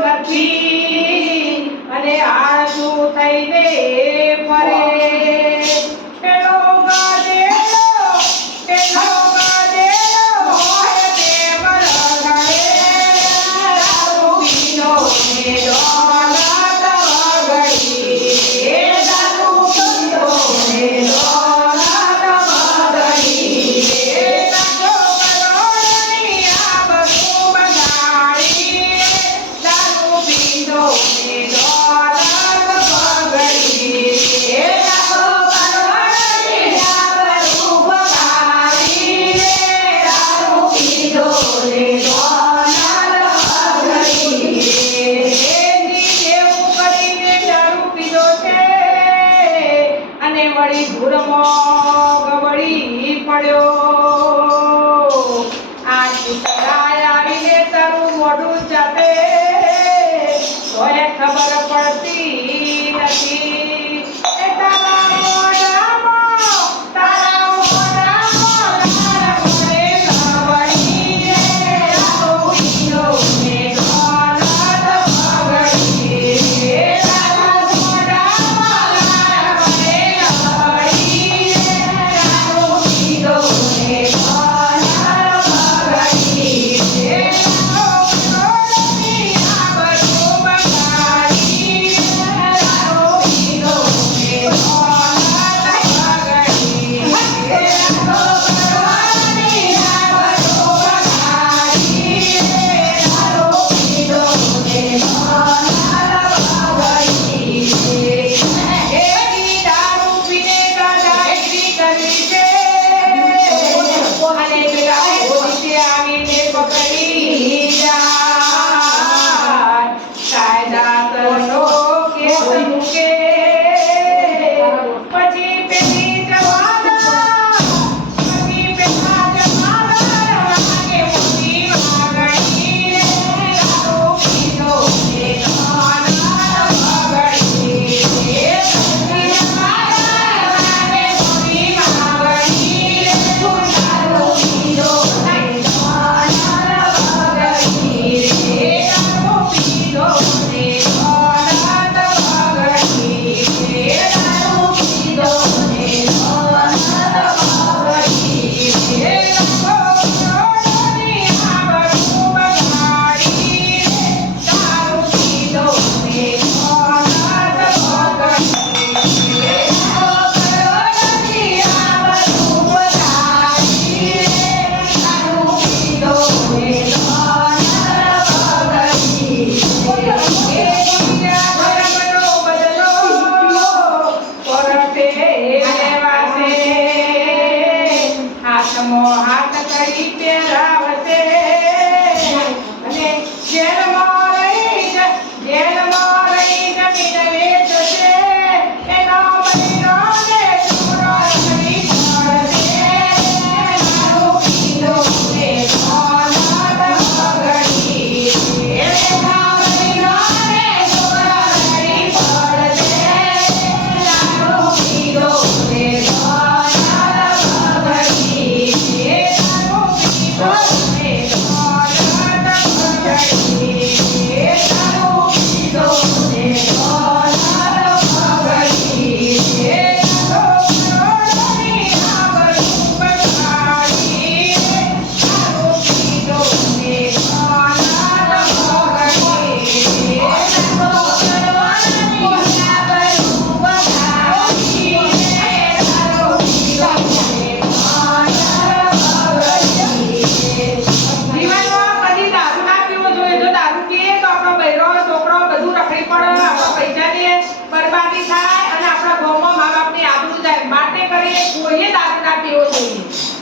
નથી અને આશુ થઈને ફરે? ગબડી ધુરમો ગબડી પડ્યો. આ ચિતરાય આવીને તારું મોઢું ચાપે. તોય ખબર